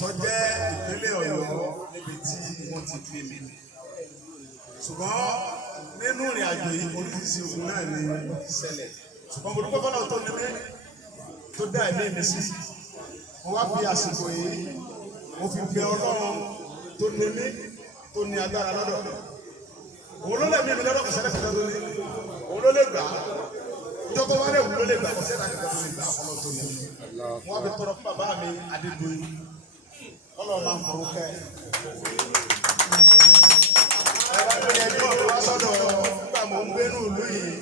tó jẹ́ ìpínlẹ̀ Ọ̀yọ́ níbi tí wọ́n ti fi mí. Ṣùgbọ́n nínú ìrìn àjò yìí oríṣiríṣi ogun náà ni ṣẹlẹ̀. Ṣùgbọ́n mo dúpẹ́ fọ́nà tó ní mí tó dá ẹ̀mí mi sí. Mo wá fi àsìkò yìí mo fi bẹ Ọlọ́run tó ní mí tó ní agbára lọ́dọ̀. Òun ló lè mí mi lọ́dọ̀ kò sẹ́lẹ̀ kẹta tó ní. Òun ló lè gbà á. Ìjọba wa lè wù ló lè gbà kò sẹ́lẹ̀ kẹta tó lè gbà ọpọlọ tó ní. Mo wá fi tọrọ fún bàbá mi Adédoyin. Ọlọ́run máa ń kọrú kẹ́. Ẹ̀rọ ìgbẹ́jọ́ mi wá sọ́dọ̀ nígbà mò ń gbénú ìlú yìí.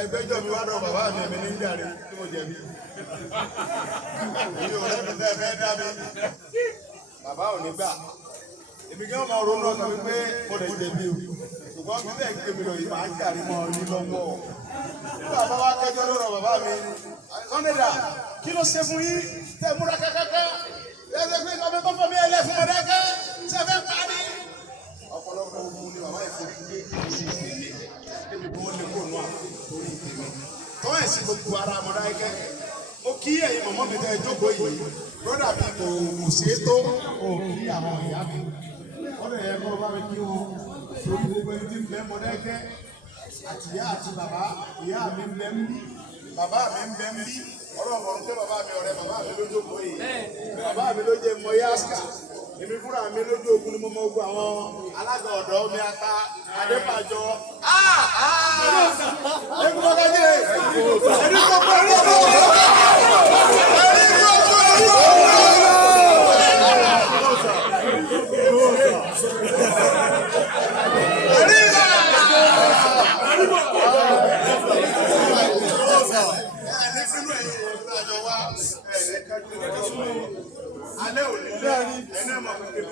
Ẹgbẹ́jọ́ mi wá dọ̀ bàbá mi èmi ní ìjà rẹ̀ tí mo jẹ̀bi. Èyí ò lẹ́bi tẹ́ fẹ́ dá mi. Bàbá ò ní gbà. Èmi kí wọ́n máa ronú ọkàn mi pé mo lè jẹ̀bi o. Ṣùgbọ́n bí bẹ́ẹ̀ gbé mi lọ yìí máa ń jàrí mọ́ ní lọ́wọ́. Nígbà bá wá kẹjọ́ lọ́rọ̀ bàbá mi. Sọ́ndẹ̀dà kí ló ṣe fún yín? Tẹ múra kákáká. Ẹsẹ̀ pé ọmọ tó fọ mi ẹlẹ́ fún Mọ̀dákẹ́. Ṣé fẹ́ parí? Ọ̀pọ̀lọpọ̀ ogun ni bàbá ìfòrí gbé ìsinmi. Débi bí wọ́n lè kó nù àtòrí ìsinmi. Tọ́wọ́ ẹ̀sìn gbogbo ara Mọ̀dákẹ́. Ó kí ẹ̀yin mọ̀mọ́ mi tẹ́ jókòó yìí. Brọ́dà mi kò ṣe é tó. Ó kí àwọn ìyá mi. Wọ́n lè yẹ kó bá mi kí wọn. Torí gbogbo ẹni tí ń bẹ Mọ̀dákẹ́. Àti ìyá àti bàbá. Ìyá mi ń bẹ ń bí. Bàbá mi ń bẹ ń bí. Ọlọ́run pé bàbá mi ọ̀rẹ́ bàbá mi ló jókòó yìí. Bàbá mi ló jẹ mọ yáàsìkà. Èmi fúnra mi lójú ogun ni mo mọ ogun àwọn alága ọ̀dọ́ mi ata Adébàjọ. Ẹ̀kú bọ́ kájí rẹ̀. Ẹni kò pọ̀ ní ọ̀dọ́. Alẹ́ òní lẹ́yìn ẹni ẹ̀mọ́ kékeré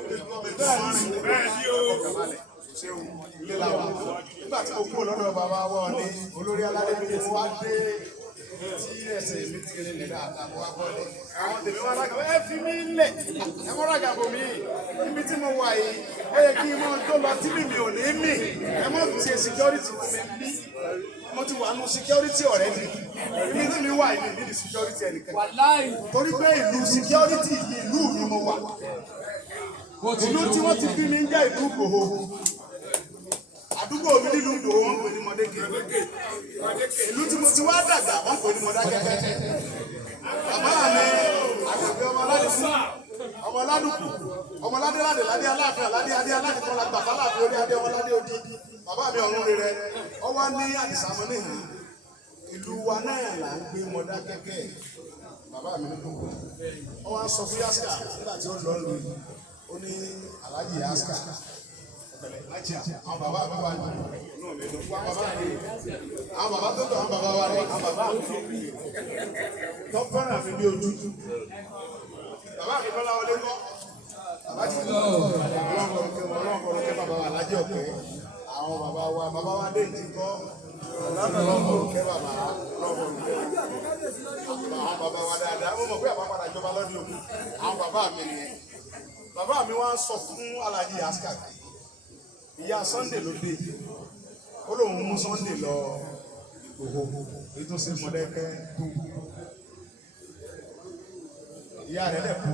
bẹ́ẹ̀ ni o. Ṣé o ilé la wà? Nígbà tí mo kú lọ́dọ̀ bàbá wa ní olórí aládé mi mo wá dé tí ẹsẹ̀ mi ti kéré nígbà àtàwọn akọ́lé. Àwọn tèmi wá lága ẹ fi mí lẹ̀ ẹ mọ́ lága bò mí. Ibi tí mo wà yìí ó yẹ kí n mọ́ tó lọ tí mi ò ní mì. Ẹ mọ́ ṣe security fún mi bí. Mo ti wà nù security already. Ibi tí mi wà yìí ní security ẹnìkan. Torí pé ìlú security ìlú mi mo wà. Ìlú tí wọ́n ti bí mi ń jẹ́ ìlú Ìgbòho. Àdúgbò mi nílùú Ìgbòho wọ́n pè ní Mọ̀dákẹ́. Ìlú tí mo ti wá dàgbà wọ́n pè ní Mọ̀dákẹ́kẹ́. Bàbá mi àgbègbè ọmọ aládùkú, ọmọ aládùkú, ọmọ ládéládé ládé aláàfin aládé adé aládé kọ́lá gbàgbá láàfin orí adé ọmọ ládé odi. Bàbá mi ọ̀run rere ọwọ́ ní àdìsàmọ́ nìyí. Ìlú wa náà là ń gbé Mọ̀dákẹ́kẹ́. Bàbá mi ló dùn. Ọwọ́ á sọ fún Yásíkà nígbà tí ó lọ lù ú. Ó ní Aláàjì Yásíkà. Àwọn bàbá mi wà ní àwọn bàbá tó tọ̀ àwọn bàbá wa ní àwọn bàbá mi tó fẹ́ràn mi ní ojú. Bàbá mi kọ́lá wọlé kọ́. Bàbá ti kọ́ ọlọ́run kẹ́ bàbá wa Aláàjì Ọ̀kẹ́. Àwọn bàbá wa dé ìdí kọ́. Ọlọ́run kẹ́ bàbá ọlọ́run kẹ́ àwọn bàbá wa dáadáa. Wọ́n mọ̀ pé àbá padà jọba lọ́dún ogun. Àwọn bàbá mi nìyẹn. Bàbá mi wá sọ fún Aláàjì Yásíkà. Ìyá Sunday ló dé. Ó lóun mú Sunday lọ Ìgbòho. Èyí tó ṣe Mọ̀dákẹ́ tó. Ìyá rẹ̀ lẹ̀ kú.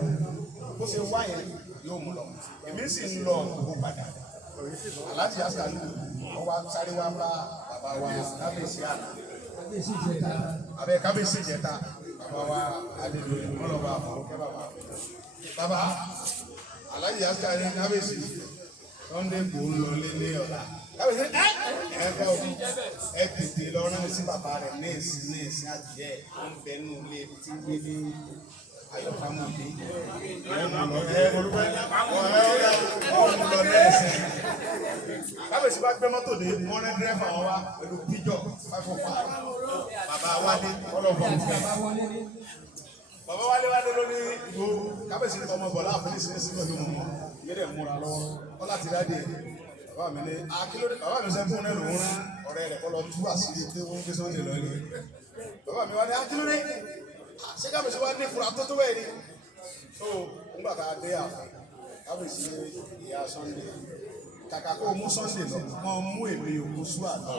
Bó ṣe wá yẹn yóò mú lọ. Èmi sì ń lọ Ìgbòho padà. Aláàjì Yásíkà lù wọ́n wá sáré wá bá bàbá wa kábíyèsí àná. Abẹ́ kábíyèsí ìjẹta. Bàbá wa Adédoyin wọ́n lọ bá àfọwọ́kẹ́ bàbá. Bàbá Aláàjì Yásíkà ní kábíyèsí. Sunday kò ń lọ lé ọ̀la. Kábíyèsí ẹ tètè lọ rán sí bàbá rẹ̀ ní èsì adìyẹ ó ń bẹ nínú ilé tí ń gbé ní Ayọ̀fámọ́dé. Ọ̀hún lọ lẹ́sẹ̀. Kábíyèsí bá gbé mọ́tò dé wọ́n rẹ́ dírẹ́fà wọn wá pẹ̀lú píjọ 505. Bàbá Wálé ọlọ́fọ̀ nǹkan. Bàbá Wálé lórí ìgbò kábíyèsí ní ọmọ bọ̀lá àfẹ́lẹ́sì pẹ̀lú mọ̀ yẹ́dẹ̀ múra lọ́wọ́ wọ́n láti ráde bàbá mi ní akílódé bàbá mi sẹ́ fún ẹlòmíràn rán ọ̀rẹ́ rẹ̀ kọ́ lọ tú àṣírí pé wọ́n gbé Sunday lọ ilé bàbá mi wá ní akílódé ṣé kábíyèsí wá ní fura tó bẹ́ẹ̀ ni so nígbà tá a dé àfẹ́ kábíyèsí ìyá Sunday kàkà kó mú Sunday lọ mọ mú èmi òkú sú àná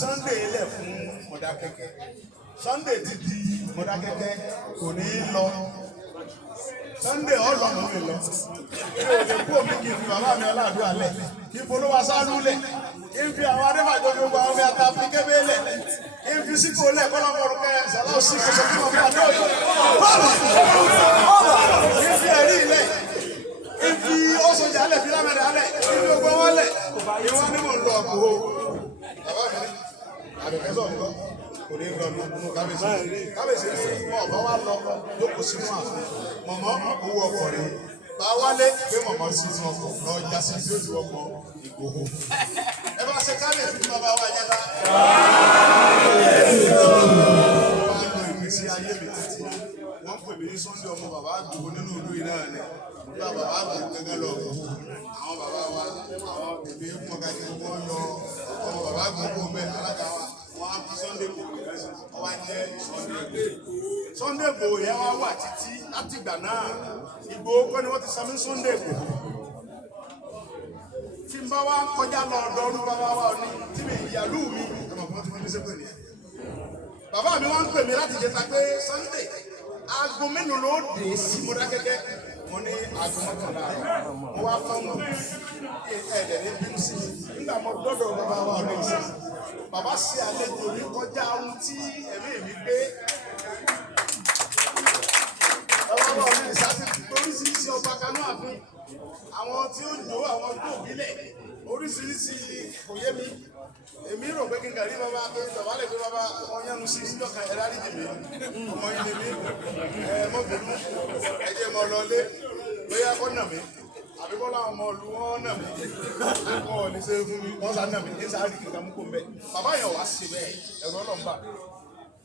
Sunday lẹ̀ fún Mọ̀dákẹ́kẹ́ Sunday ti di Mọdákẹ́kẹ́ kò ní lọ. Sunday ọlọ́run mi lọ. Ilé òde kú omi kì í fi bàbá mi Ọládùúrà lẹ̀. Kì í polówó aṣáájú lẹ̀. Kì í fi àwọn adébàjọ́ gbogbo àwọn ọmọ ẹ̀ta fi kébé lẹ̀. Kì í fi síkò lẹ̀ kọ́ lọ́mọ orúkọ ẹ̀ ṣàlá òsì kò sọ fún ọmọ àdó ọ̀yọ́. Kì í fi ẹ̀rí ilẹ̀. Kì í fi ọ̀sọ̀jà lẹ̀ fi lámẹ̀rẹ̀ alẹ̀. Kì í fi ogbó wọn lẹ̀. Ìwọ́n ní mò ń lọ ọ̀gbọ̀. Bàbá mi ní àbẹ̀kẹ́sọ̀ nǹkan. Kò ní lọ nínú kábíyèsí mọ ọba wa lọ lóko sínú àfọ mọmọ owó ọkọ rẹ bá wálé gbé mọmọ sínú ọkọ lọ jásí tí ó ti wọkọ Ìgbòho ẹ bá ṣe kábíyèsí fún bàbá wa yẹn bá. wọ́n á lo ìgbésí ayé mi títí wọ́n pè mí ní Sunday ọmọ bàbá Ìgbòho nínú ìlú yìí náà ni nígbà bàbá Ìgbòho gẹ́gẹ́ lọ àwọn bàbá wa àwọn bèbè mọ̀gájì wọ́n yọ ọmọ bàbá Ìgbòho bẹ́ẹ̀ alága wa wọ́n á fi Sunday Igboho wọ́n wá jẹ́ Sunday Igboho yẹn wá wà títí láti ìgbà náà Ìgbòho kọ́ ni wọ́n ti sami Sunday Igboho tí n bá wá kọjá lọ ọdọọdún bàbá wa ní tí mi ìyàlú mi ẹ̀mọ̀ fún ọtí wọn ní sẹ́pẹ̀ nìyẹn bàbá mi wá ń pè mí láti jẹta pé Sunday aago mélòó ló dé sí Mọdákẹ́kẹ́ mo ní aago mọ́kànlá mo wá fún wọn ẹ̀ẹ́dẹ̀ ní bínú sí nígbà mo dọ́dọ̀ bàbá wa ọ̀rẹ́ ìsìn bàbá ṣe àlejò mi kọjá ohun tí ẹ̀mí mi gbé. Bàbá wa ọ̀rẹ́ ìsáàtì oríṣiríṣi ọba kanú àfin. Àwọn tí ó jò àwọn tó bílẹ̀ oríṣiríṣi kò yé mi. Èmi rò pé kí n kàrí bàbá pé bàbá lè fi bàbá ọyánu sí níjọ́ kan ẹ̀rá rí jìbì. Ọmọ yìí ni mí. Mọ́bìnú ẹ̀jẹ̀ mọ́ lọlé bóyá kọ́ nà mí. Àbí bọ́lá ọmọ ìlú wọn nà mí. Wọ́n ò ní ṣe fún mi. Wọ́n sá nà mí. Ní sáà rí kíkà mú kó mbẹ́. Bàbá yẹn wá sí bẹ́ẹ̀. Ẹ̀rọ náà ń bà.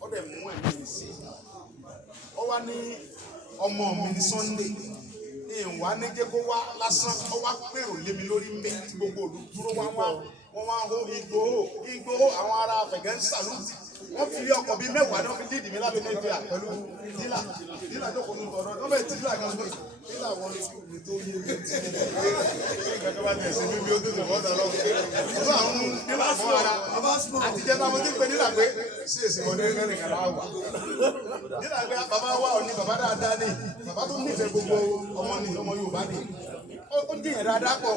Ó dẹ̀ mú ẹ̀mí mi sí. Ó wá ní ọmọ mi ní Sunday. Ìwà ní jẹ́ kó wá lásán. Ó wá pèrò lé mi lórí mbẹ́ tí gbogbo olùdúró wá wá. Wọ́n wá hó Ìgbòho àwọn ará Afẹ̀gẹ́ ń sàlùtì. Wọ́n fi ọkọ̀ bíi mẹ́wàá náà fi lídìí mi láti ní ìfẹ́ pẹ̀lú dílà jókòó ní ọ̀rọ̀ ọmọ ètí dílà kan sórí dílà wọn ní tó yé mi tí ìgbàgbọ́ bá tẹ̀sí mímí ó tó tó bọ́ta lọ́wọ́ ọ̀sán àwọn dílà fún ara àtijọ́ táwọn tí ń pè dílà pé sí èsì mọ́dé mẹ́rin kan láwà dílà pé bàbá wa ò ní bàbá dáadáa ní bàbá tó nífẹ̀ẹ́ gbogbo ọmọ Yorùbá ní ó dìyàn dáadáa pọ̀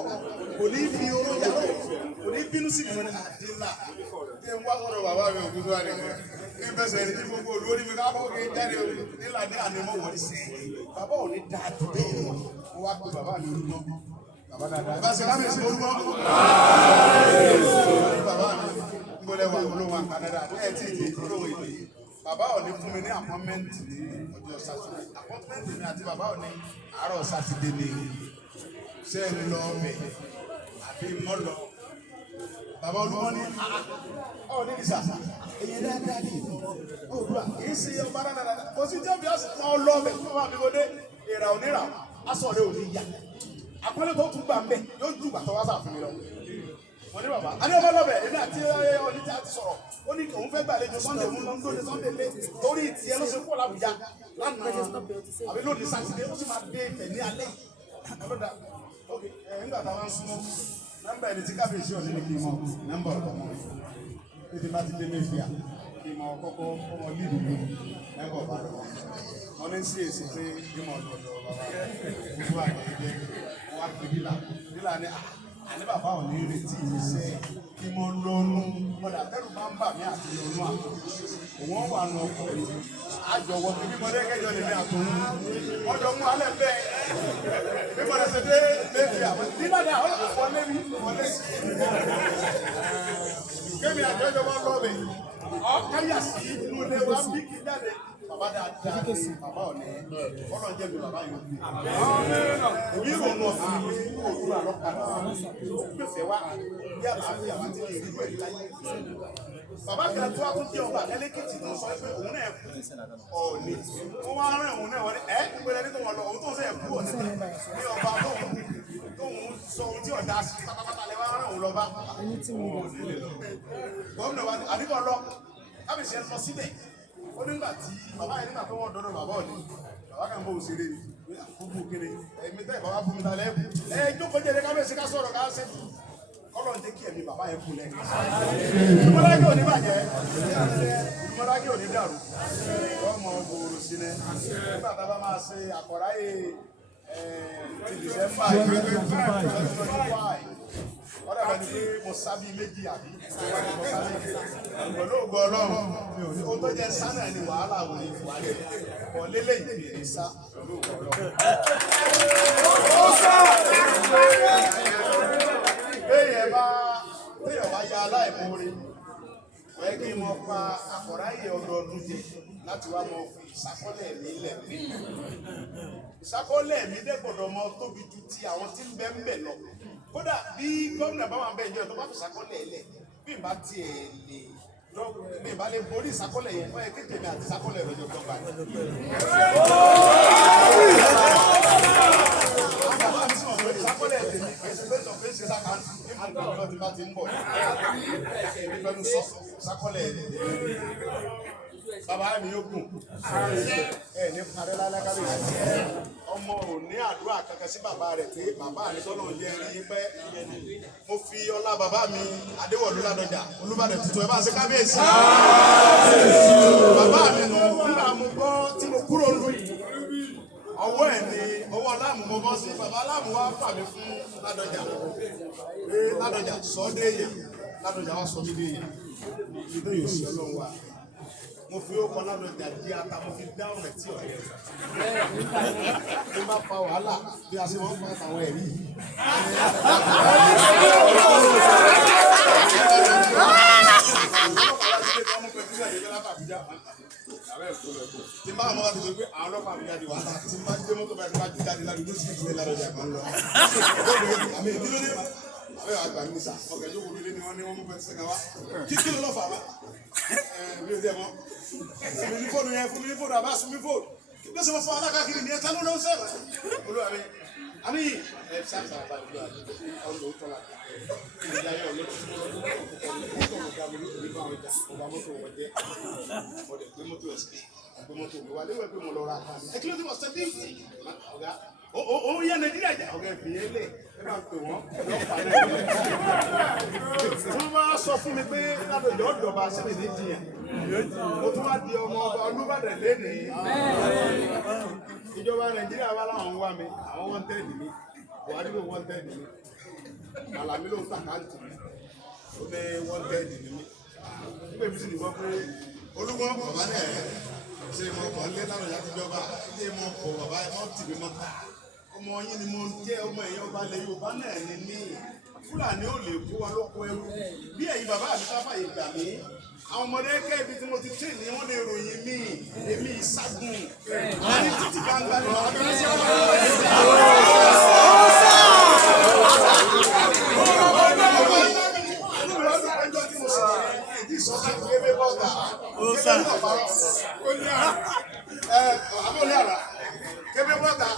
kò ní fi oró yàrá kò ní bínú sí ìmọ̀ ní àdínlà tí ń wá sọ̀rọ̀ bàbá mi òkú tó wà nìkan ní bẹ́sẹ̀ ní tí gbogbo olórí mi ká fọ́ kí n jáde nílà ní ànímọ́ wọ̀nyí sí bàbá ò ní dáa tó bẹ́ẹ̀ wọ́n wá pé bàbá mi olúmọ́ bàbá dáadáa bá ṣe lábẹ́ sí olúmọ́ bàbá mi ń gbọ́dẹ̀ wà olówó Canada ẹ̀ tí ì dé olówó ìlú yìí bàbá ò ní fún mi ní apọ́nmẹ́ǹtì ní ọjọ́ sátidé apọ́nmẹ́ǹtì mi àti bàbá ò ní àárọ̀ sátidé ní ṣé ń lọ ọbẹ̀ àbí mọ́ lọ bàbá olúmọ ní ọ ní ìsà èyí dáadáa ní òdùà kì í sí ọba dáadáa kò sí jẹ́bi ọ̀sìn kan lọ ọbẹ̀ fún wa àbíkọ́dé ìrà onírà aṣọ rẹ̀ ò ní yá àpẹẹrẹ tó tún gbà ń bẹ̀ yóò ju bàtọ́ wá sàfún mi lọ. Wọ́n ní bàbá adé ọba lọ́bẹ̀ èmi àti ọ̀ní tí a ti sọ̀rọ̀ ó ní kí òun fẹ́ gbàlejò Sunday òun lọ ń gbòde Sunday lé torí tiẹ̀ ló ṣe kúrò l'Àbújá lánàá àbí lónìí sátidé ó sì máa dé Ifẹ̀ ní alẹ́ ọlọ́dà nígbà táwọn súnmọ́ nọ́mbà ẹni tí kábíyèsí ọ̀ní ni kí n mọ nọ́mbà ọ̀tọ̀mọ́ títí bá ti dé Mẹ́fíà kí n mọ kọ́kọ́ ọmọ lídìí mi nọ́mbà ọ̀bá lọ́wọ́ wọn ní sí èsì pé kí n mọ lọ́dọ̀ bàbá gbogbo àgbẹ̀yẹ wọn á pè nílà ní àní bàbá ò ní retí iṣẹ́ kí mo lọ́nu ọ̀dà tẹ́lù bá ń bà mí àti lọ́nu àtọ̀ òun wà nù ọkọ̀ yìí àjọwọ́ bí bí mọ́lẹ́ kẹjọ lè ní àtọ̀ wọ́n jọ mú alẹ́ bẹ́ẹ̀ bí mọ́lẹ́ ṣe dé lébi àwọn nígbà tí àwọn ọ̀pọ̀ lébi wọlé kémi àjọyọ̀ wọn lọ́ọ̀bẹ̀ ọ̀káyà sí inú ilé wa bí kí jáde bàbá dáadáa ní bàbá ọ̀nẹ́ ọ̀nà jẹ́ mi bàbá yóò bí. Èmi ìrònú ọ̀sán mi ní òkú àlọ́kadà ó pèsè wá bí àlàáfíà wá ti lè rí pẹ̀lú láyé. Bàbá kan tó wá tún jẹ́ ọba ẹlẹ́kìtì tó sọ pé òun náà kú Ọọ̀ni. Wọ́n wá rán òun náà wọlé ìpínlẹ̀ ní kò wọ́n lọ òun tó ń sẹ́ kú Ọọ̀ni ní ọba tóun sọ ohun tí ọ̀dà sí pátápátá lè wá rán òun lọ bá. Gómìnà wa àdìgbò lọ kábíyèsí ẹ lọ síbẹ̀. Ó nígbà tí bàbá yẹn nígbà tó wọ́n dọ́dọ̀ bàbá Ọọ̀ni bàbá kan bó o ṣeré ni gbogbo kele ẹ̀mí tẹ́ bàbá fún mi ta lẹ́bù jókòó jẹ́ ká bẹ̀rẹ̀ sí ká sọ̀rọ̀ ká ṣe Ọlọ́run jẹ́ kí ẹ̀mí bàbá yẹn kú lẹ́nu. Ìmọ̀lágé ò ní bàjẹ́, ìmọ̀lágé ò ní dàrú. Ọmọ ògbòrò sí ni. Nígbà tá a bá máa ṣe àkọ́ráyè ti December 2025. Wọ́n dàgbà ní pé mo sábì méjì àbí mo sábì pẹ̀lú ògbó Ọlọ́run. Ohun tó jẹ́ sánà ni wàhálà wò ní ìwádìí. Kọ̀ lélẹ̀ ìbéèrè sá pẹ̀lú ògbó Ọlọ́run. Béèyàn bá ya aláìmoore, wọ́n kí n mọ pa àkọ́ráyè ọdọọdún jẹ láti wá mọ fi ìsákọ́lẹ̀ mi lẹ̀ mí. Ìsákọ́lẹ̀ mi dẹ́ gbọ́dọ̀ mọ tóbi ju ti àwọn tí ń bẹ ń bẹ lọ. Kódà bí gómìnà bá wà ń bẹ ìjọ tó bá fi ìsákọ́lẹ̀ lẹ̀ bí n bá tiẹ̀ lè bí n bá lè borí ìsákọ́lẹ̀ yẹn wọ́n yẹ kékeré mi àti ìsákọ́lẹ̀ rẹ̀ jọ gbọ́n báyìí. Ìsákọ́lẹ̀ tèmi ẹ̀sìn tó ń sọ pé ṣe sákàtì àgbàdo ti bá ti ń bọ̀ ìfẹ́nu sọ ìsákọ́lẹ̀ bàbá mi yóò gùn ẹ̀ ní parẹ́ lálákàlẹ̀ ọmọ ò ní àdúrà kankan sí bàbá rẹ̀ pé bàbá mi tọ́lọ̀ ń jẹ́ rí pẹ́ mo fi ọlá bàbá mi Adéwọ̀lú Ládọjà Olúbàdàn tuntun ẹ̀ bá ṣe kábíyèsí bàbá mi nù nígbà mo gbọ́ tí mo kúrò lóyún ọwọ́ ẹ̀ ni ọwọ́ aláàmù mo bọ́ sí bàbá aláàmù wá fà mí fún Ládọjà pé Ládọjà sọ ọ́ dé èèyàn Ládọjà wá sọ mí dé èèyàn ìdó yóò sí Ọlọ́run wa mo fi ó kọ Ládọjà di ata mo fi dáhùn rẹ̀ tí ọ̀rẹ́ rẹ̀ bá fa wàhálà bí a ṣe wọ́n fún àtàwọn ẹ̀rí yìí. Tí n bá àwọn ọmọdé tó gbé àwọn ọlọ́pàá mi jáde wá tí n bá dé mọ́tò bá ti bá jáde ládùúgbò sí ìdílé Ládọjà kan lọ. Àmì ìdílé ní àwọn àgbà mi sà ọ̀gá yóò wọlé ní wọ́n ní wọ́n mú bẹ́ẹ̀ sẹ́ka wá. Kí ló lọ́ fà wá? Mi ò dé mọ́. Fún mi ní fóònù yẹn fún mi ní fóònù àbá sún mi fóònù. Kí ló ṣe wọ́n fún alákàkiri ní ẹ̀ta ló lọ́ sẹ́wọ̀n? Olúwa mi, àmì ẹ̀ sáfà àbálùbọ̀ àti ọ̀dọ̀ òótọ́ la. Ìjà yọ̀ lọ́tí ọba mọ́tò wọ̀ jẹ́ ọ̀dẹ̀ gbé mọ́tò ẹ̀sìn gbé mọ́tò mi wá léwẹ̀ pé mo lọ ra ẹ̀ kí ló ti wọ̀ sẹ́bí ọ̀gá ó yẹ Nàìjíríà jà ọ̀gá ìfìyẹ́ lẹ̀ ẹ bá ń pè wọ́n lọ́pàá náà wọ́n bá sọ fún mi pé Ládọjà ọ̀dọ̀ba sílẹ̀ ní jiyàn mo tún wá di ọmọ ọba Olúbàdàn lénìí ìjọba Nàìjíríà wà láwọn wá mi àwọn wọ́n tẹ́ẹ̀dì mi Buhari ló wọ́n tẹ́ẹ̀dì mi Àlàmí ló ń sàkáǹtì mi ó ní wọ́n tẹ́ẹ̀dì mi nígbà tí mo gbọ́ pé olúgbọ́n bàbá náà ṣe mọ ọkọ̀ lé Ládọjà ti jọba ilé mọ ọkọ̀ bàbá ẹ̀ mọ́ tìbí mọ́ ta ọmọ yín ni mo jẹ́ ọmọ ẹ̀yìn ọba ilẹ̀ Yorùbá náà ni mí Fúlàní ò lè kó wa lóko ẹrú bí ẹ̀yin bàbá mi sáfà yìí gbà mí àwọn ọmọdé kẹ́ ibi tí mo ti tẹ̀ ní wọ́n lè ròyìn mí èmi ìṣàgùn àní títí gbangba ni wọ́n fi ṣe ọmọ kébé bọ́ta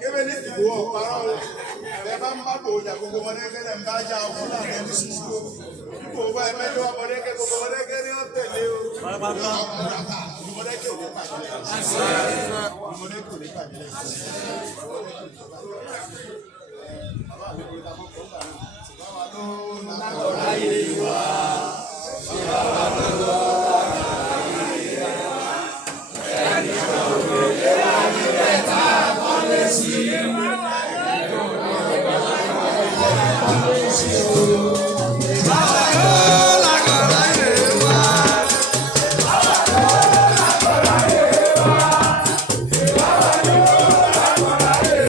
kébé ní ìwọ ọ̀parọ́ o ẹ bá ń bá bòójà gbogbo ọmọdé kẹ́lẹ́ ń bá já Fúlàní ẹni ṣíṣú o ipò bá ẹ mẹ́jọ ọmọdé kẹ́ gbogbo ọmọdé kẹ́ ní ọ̀tẹ̀lé o ọmọdé kẹ́ ò ní pàdé ọmọdé kẹ́ ò ní pàdé bàbá mi kò ní ta kó kọ́ ń gbà náà ṣùgbọ́n wa ló ń